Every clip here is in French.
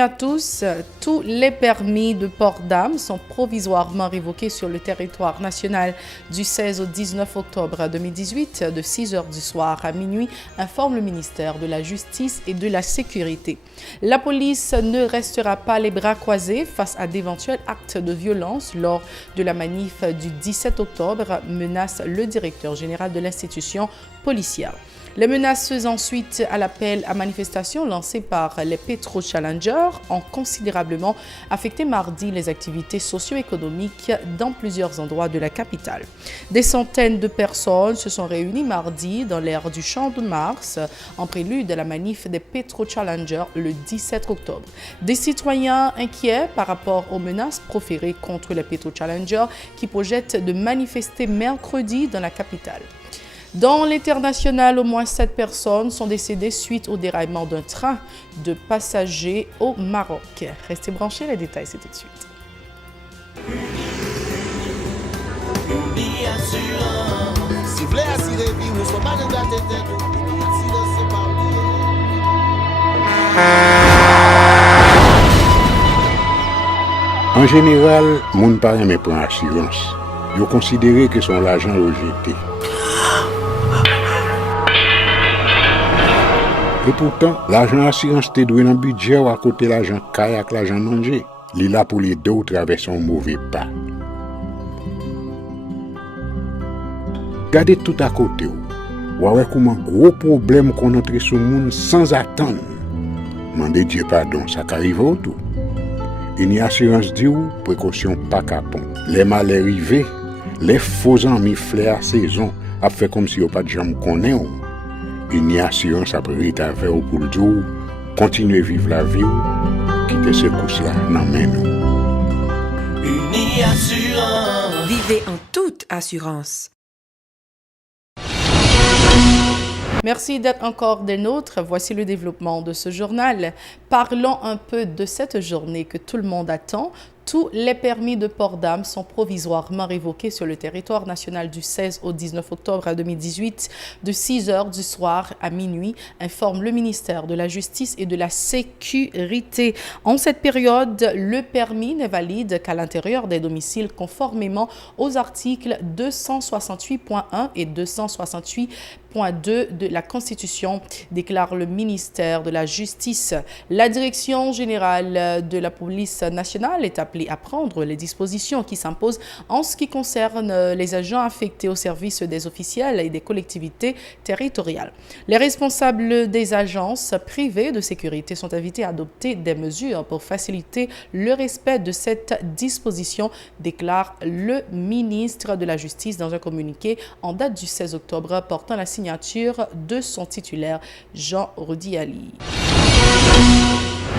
à tous. Tous les permis de port d'armes sont provisoirement révoqués sur le territoire national du 16 au 19 octobre 2018 de 6h du soir à minuit, informe le ministère de la Justice et de la Sécurité. La police ne restera pas les bras croisés face à d'éventuels actes de violence lors de la manif du 17 octobre, menace le directeur général de l'institution policière. Les menaces faisant suite à l'appel à manifestation lancé par les Petro Challengers ont considérablement affecté mardi les activités socio-économiques dans plusieurs endroits de la capitale. Des centaines de personnes se sont réunies mardi dans l'aire du Champ de Mars en prélude à la manif des Petro Challengers le 17 octobre. Des citoyens inquiets par rapport aux menaces proférées contre les Petro Challengers qui projettent de manifester mercredi dans la capitale. Dans l'international, au moins 7 personnes sont décédées suite au déraillement d'un train de passagers au Maroc. Restez branchés, les détails c'est tout de suite. En général, moun pa reme prend assurance. Yo considéré que son l'argent rejeté. Et pourtant, l'argent assurance te doué dans budget ou à côté l'argent caille avec l'argent manger. Li là pour les deux traverser un mauvais pas. Gardez tout à côté ou. Ouais comment gros problème qu'on entre sur monde sans attendre. Mandez Dieu pardon, ça qu'arrive au tout. Une assurance dit ou précaution pas capon. Les mal arrivés, les faux amis flair saison a fait comme si on pas de jambe connaît ou. Une assurance après rétaver pour le dire continuer à vivre la vie quitter ce coup-là dans main nous. Uni Assurance. Vivez en toute assurance. Merci d'être encore des nôtres. Voici le développement de ce journal. Parlons un peu de cette journée que tout le monde attend. Tous les permis de port d'armes sont provisoirement révoqués sur le territoire national du 16 au 19 octobre 2018 de 6h du soir à minuit, informe le ministère de la Justice et de la Sécurité. En cette période, le permis n'est valide qu'à l'intérieur des domiciles conformément aux articles 268.1 et 268.2 de la Constitution, déclare le ministère de la Justice. La Direction générale de la police nationale est appelée à prendre les dispositions qui s'imposent en ce qui concerne les agents affectés au service des officiels et des collectivités territoriales. Les responsables des agences privées de sécurité sont invités à adopter des mesures pour faciliter le respect de cette disposition, déclare le ministre de la Justice dans un communiqué en date du 16 octobre portant la signature de son titulaire, Jean Rodiali.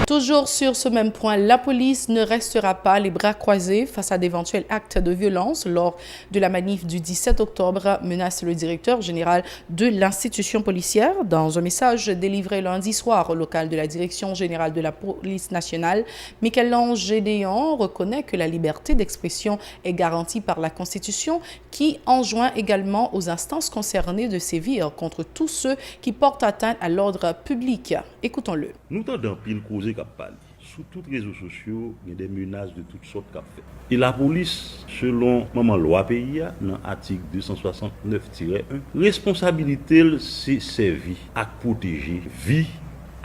Toujours sur ce même point, la police ne restera pas les bras croisés face à d'éventuels actes de violence lors de la manif du 17 octobre, menace le directeur général de l'institution policière. Dans un message délivré lundi soir au local de la Direction générale de la police nationale, Michel-Ange Gédéon reconnaît que la liberté d'expression est garantie par la Constitution, qui enjoint également aux instances concernées de sévir contre tous ceux qui portent atteinte à l'ordre public. Écoutons-le. Nous t'entendons pile causer qu'a parlé. Sur tous les réseaux sociaux, il y a des menaces de toutes sortes qu'a fait. Et la police, selon la loi pays, dans l'article 269-1, responsabilité c'est servir à protéger vie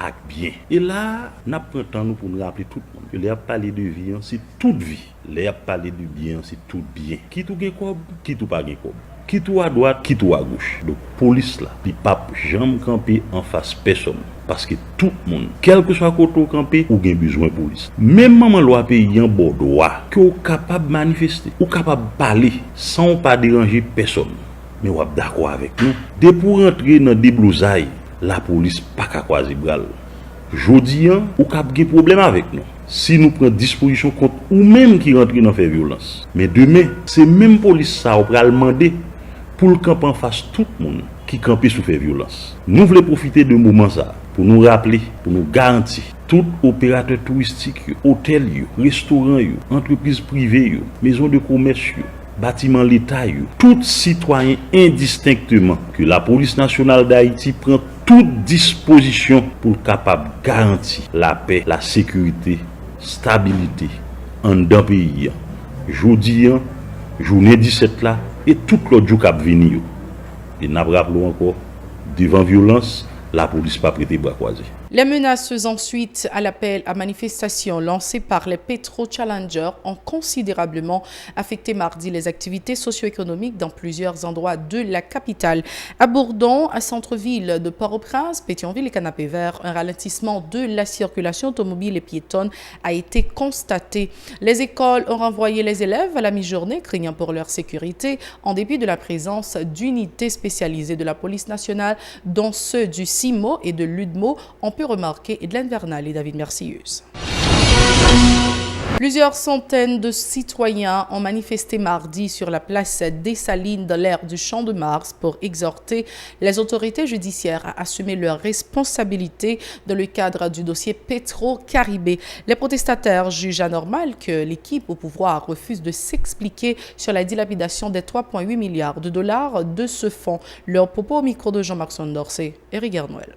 et bien. Et là, nous prenons pour nous rappeler tout le monde que les parler de vie, c'est toute vie. Les parler de bien, c'est tout bien. Qui tout gagne quoi, qui tout pas gagne quoi. Qui tout à droite, qui tout à gauche. Donc, police là, il pas jamais camper en face personne. Parce que tout le monde, quel que soit côté camper, ou gen besoin de police. Même maman loi pays en bon droit, que ou capable de manifester, ou capable de parler sans pas déranger personne. Mais ou d'accord avec nous. Dès pour rentrer dans des blousailles, la police pas qu'à croiser bras. Jodi ou cap gen problème avec nous. Si nous prenons disposition contre ou même qui rentre dans faire violence. Mais demain, c'est même police ça ou pral demander pour le camp en face tout le monde qui campe sous faire violence. Nous voulons profiter de moment ça pour nous rappeler, pour nous garantir tout opérateur touristique, hôtel, restaurant, entreprise privée, maison de commerce, bâtiment l'État, tout citoyen indistinctement que la police nationale d'Haïti prend toute disposition pour capable garantir la paix, la sécurité, stabilité en dans pays. Jeudi, journée 17 là et tout l'autre jour qui venir. Et n'a rappelé encore devant violence, la police pas prêté bras croisés. Les menaces faisant suite à l'appel à manifestation lancé par les Petro-Challengers ont considérablement affecté mardi les activités socio-économiques dans plusieurs endroits de la capitale. À Bourdon, à centre-ville de Port-au-Prince, Pétionville et Canapé-Vert, un ralentissement de la circulation automobile et piétonne a été constaté. Les écoles ont renvoyé les élèves à la mi-journée, craignant pour leur sécurité, en dépit de la présence d'unités spécialisées de la police nationale, dont ceux du CIMO et de l'UDMO, ont pu remarquer Edlaine Vernal et David Mercius. Plusieurs centaines de citoyens ont manifesté mardi sur la place Dessalines dans l'aire du Champ de Mars pour exhorter les autorités judiciaires à assumer leurs responsabilités dans le cadre du dossier Petro-Caribé. Les protestataires jugent anormal que l'équipe au pouvoir refuse de s'expliquer sur la dilapidation des 3,8 milliards de dollars de ce fonds. Leur propos au micro de Jean-Marc Sondorcet et Rigard Noël.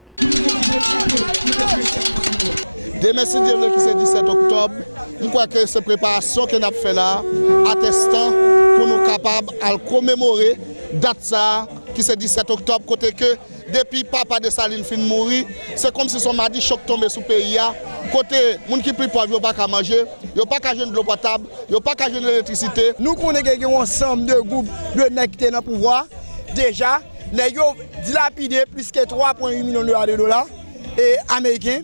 Demain, c'est le 17 octobre, je crois que cette préparation que nous avons fait là, attestant pour nous capables de commémorer la date ça, qui c'est 17 octobre, côté que depuis papa de Saline fin de mourir, c'est comme si son mardi choc tombé sous le pays. Côté, les gens qui plus pauvres, ils n'ont pas qu'à manger, ils n'ont pas qu'à jeûner de l'eau potable, ils n'ont pas qu'à jeûner de l'électricité. Nous connaissons un ensemble de groupes de nègres qui sont dans le pouvoir. Déjà, nous avons dilapidé plus que 3,8 millions de dollars américains.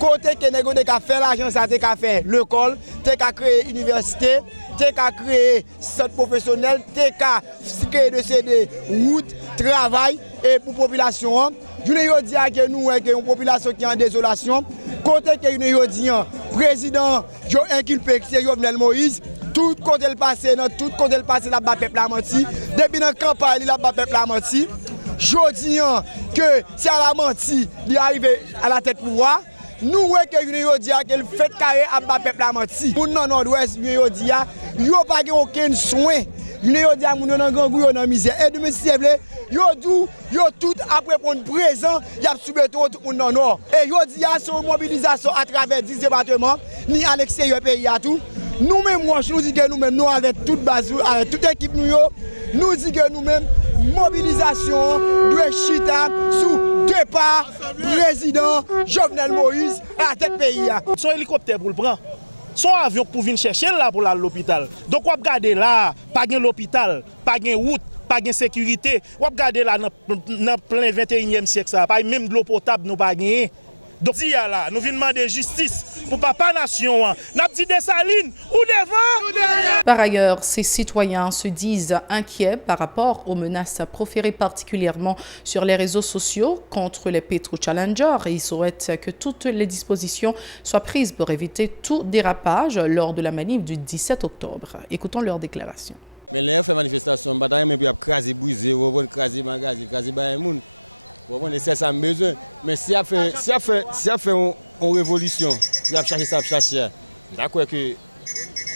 Côté que nous avons fait l'argent, ça a fait l'école, nous avons créé l'université, nous avons créé centre professionnel, nous avons créé de CD, routes, travail et pour la population. Je ne dis pas que nous avons une population qui est en désolation. Côté que nous avons dit, le président a inculpé que c'est Jovenel Moïse. Tout côté le passé, tout côté le passé, la peuple a menti. Depuis la campagne, la peuple a menti. Je dis que si elle a menti, il est arrivé à la tête pouvoir. Nous, que dit que le fait carré à bas peuple a menti. Pour nous, nord-ouest, nous dit qu'il n'y a pas aucun soin. Nous dit que nous avons une misère. Et de me cible, nous tout après pour présent, il y a subi tout le monde dans le nord. Et nous dit qu'il y a une mobilisation à travers 10 départements, ni à l'extérieur du pays à tout. Nous-mêmes, nous disons que nous-mêmes, nous avec toute base, avec toute équipe, nous disons que nous-mêmes, mobilisation de Chita sous départ président Jovenel Moïse à la tête pays. Son hélicoptère pour le prendre, son avion pour venir chercher là pour aller à l'hôpital. Donc on va regarder là, pas de l'hôpital, pas de route, pas de sécurité. On va regarder là dans plein 21e siècle ça, pas même de l'eau potable nous pas gagner. Donc là, nous venons demander justice pour papa nation. N'a dit Dessalines ou devant. Par ailleurs, ces citoyens se disent inquiets par rapport aux menaces proférées particulièrement sur les réseaux sociaux contre les Petro-Challengers et ils souhaitent que toutes les dispositions soient prises pour éviter tout dérapage lors de la manif du 17 octobre. Écoutons leur déclaration. Mais les fait manifestation, mais puis craser briser, craser magasin, craser les gens. C'est ça besoin. Mais si a fait une révolution, il a cherché ça, chercher. D'accord que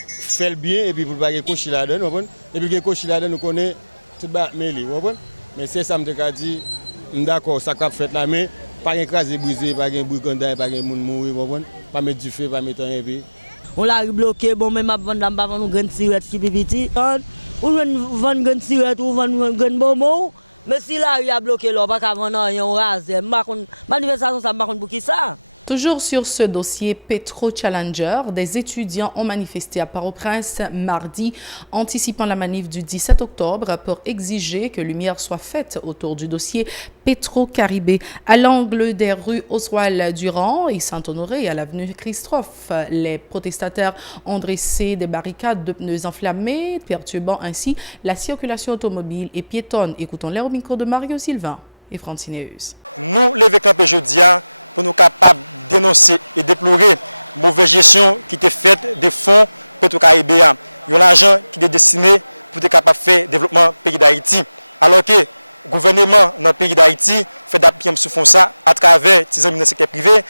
fait le bien et puis pour pas cocher là-dedans, et puis cocher là-dedans nous connaît tout bas mêlé, mais c'est ça me dit d'accord ça qu'a fait là mais pas écraser briser, pas un brigandage, pas un monde mourir, pas mettre du feu, pas mettre un puis on l'a bloqué bon même avant nous grande sirette qui petit. Ou vendre grande sirette ou vendre grande bomo. Mais si là, il a bloqué là, pas qu'à vendre rien, on rase. Manifestation, ça marche pour qui ça? Toujours sur ce dossier Petro-Challenger, des étudiants ont manifesté à Port-au-Prince mardi, anticipant la manif du 17 octobre pour exiger que lumière soit faite autour du dossier Petro-Caribé. À l'angle des rues Oswald-Durand et Saint-Honoré et à l'avenue Christophe, les protestataires ont dressé des barricades de pneus enflammés, perturbant ainsi la circulation automobile et piétonne. Écoutons-les au micro de Mario Sylvain et Francine Eus. Nous, les campés aujourd'hui, pour nous capables de dénoncer et déplorer la mauvaise gestion qui était faite des fonds Petro-Caribéen. Il y a l'argent qui est destiné pour être capable de faire le développement du pays d'Haïti. Alors que le gouvernement dans le pays d'Haïti fait d'appui sur fond ça à travers les amis dans le secteur privé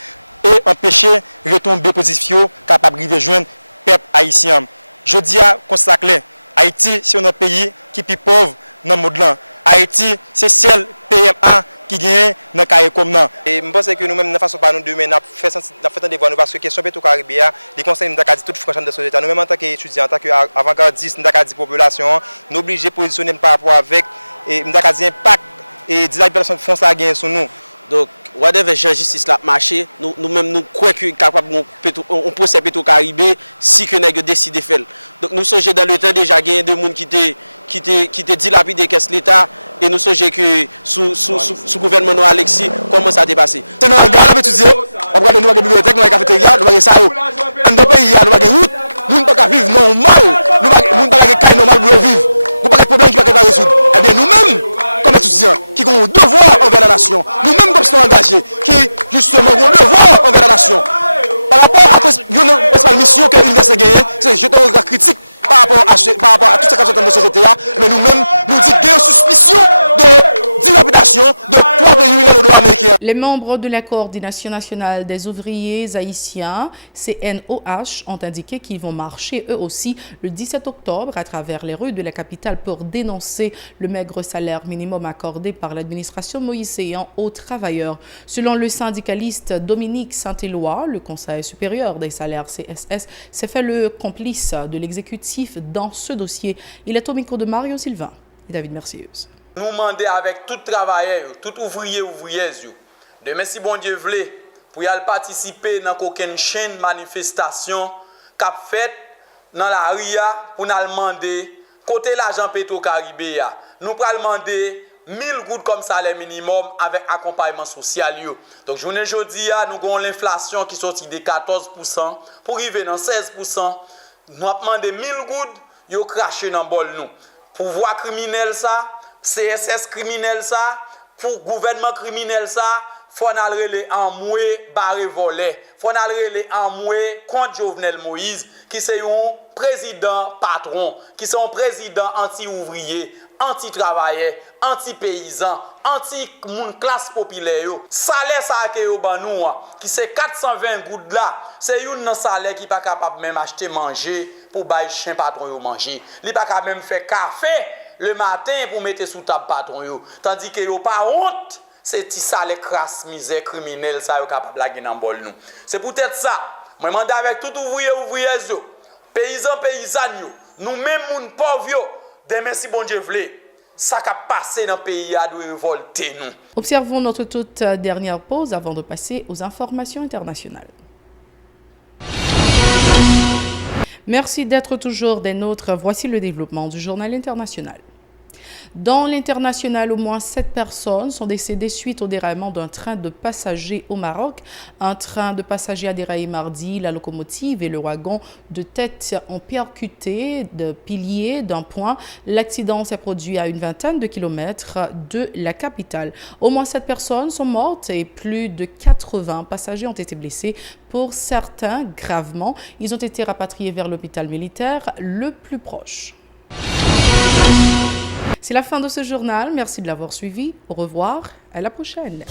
et empêcher de retomber position capable de rejoindre le peuple haïtien. Je dis à constat clair, Haïti c'est un pays qui est plus pauvre dans le monde. Haïti c'est seul PMA qui gagne dans carré comme nan. Et je pense que nous-mêmes, de façon pas nous demain, nous fait un devoir parce que question Petro-Caribéa, les conseils nous avons dit toute franchement de l'État. Nous-mêmes en tant qu'étudiants, en tant qu'avant-gardistes, nous avons dit population, nous obligés de positionner par rapport avec et nous avons dit impact et dilapidation de fonds ça gagne sur nous. Donc whatever justice la marché, nous-mêmes nous croyons que capable on procès Petro-Caribé si que nèg décide de faire. Donc nous songeons dans le temps déjà gagné de monde qui te dilapidé qu'est-ce l'État et nous songeons que sous gouvernement de Alexis comment ça s'est passé. C'est dans le gars étudier, on regarde nous avons bibliothèque, nous avons cafétéria, nous avons ça yo. En dans pays nous avons route, nous pas vivre normal, nous pas caille normal pour vivre. Nous pas de problème qui va résoudre. Eh bien nous-mêmes comme étudiants qui ont un devoir envers la nation, nous-mêmes comme sont engagés qui justement ont un devoir envers la nation. Par rapport à la mission que l'université gagne, c'est jeter un regard critique par rapport à toutes ces questions de la société, mais nous-mêmes nous disons qu'il y a une suspicion de dilapidation de 3 millions de dollars américains. Les membres de la Coordination nationale des ouvriers haïtiens, CNOH, ont indiqué qu'ils vont marcher eux aussi le 17 octobre à travers les rues de la capitale pour dénoncer le maigre salaire minimum accordé par l'administration moïséenne aux travailleurs. Selon le syndicaliste Dominique Saint-Éloi, le Conseil supérieur des salaires CSS s'est fait le complice de l'exécutif dans ce dossier. Il est au micro de Mario Sylvain et David Mercieuse. Nous demandons avec tout travailleur, tout ouvrier, ouvrière, demain si bon Dieu veut, pour y aller participer dans aucune chaîne de manifestation qu'a fait dans la RIA pour nous demander côté l'argent Petro-Caribé. Nous allons demander 1000 gouttes comme salaire minimum avec accompagnement social. Donc, journée jeudi, nous avons l'inflation qui sortit de 14% pour arriver dans 16%. Nous avons demandé 1000 gouttes, yo craché dans le bol nous. Pouvoir criminel ça, CSS criminel ça, pour gouvernement criminel ça, faut aller en moué barré volé, faut aller en moué contre Jovenel Moïse qui c'est un président patron, qui c'est un président anti-ouvrier, anti-travailleur, anti-paysan, anti-classe populaire. Salaire ça que yo ban nous qui c'est 420 gouttes là, c'est un salaire qui pas capable même acheter manger pour bailler chien patron yo manger. Li pas capable même faire café le matin pour mettre sous table patron yo. Tandis que yo pas honte, c'est ti salaire crasse misère criminel ça yo capable la gen en bol nous. C'est peut-être ça. Moi demande avec tout ouvrier yo, paysan paysanne yo, nous même moun pauvre yo, demain si bon Dieu vle, ça qui a passé dans le pays a doit révolter nous. Observons notre toute dernière pause avant de passer aux informations internationales. Merci d'être toujours des nôtres. Voici le développement du journal international. Dans l'international, au moins 7 personnes sont décédées suite au déraillement d'un train de passagers au Maroc. Un train de passagers a déraillé mardi. La locomotive et le wagon de tête ont percuté de piliers d'un point. L'accident s'est produit à une vingtaine de kilomètres de la capitale. Au moins 7 personnes sont mortes et plus de 80 passagers ont été blessés. Pour certains, gravement, ils ont été rapatriés vers l'hôpital militaire le plus proche. C'est la fin de ce journal. Merci de l'avoir suivi. Au revoir. À la prochaine.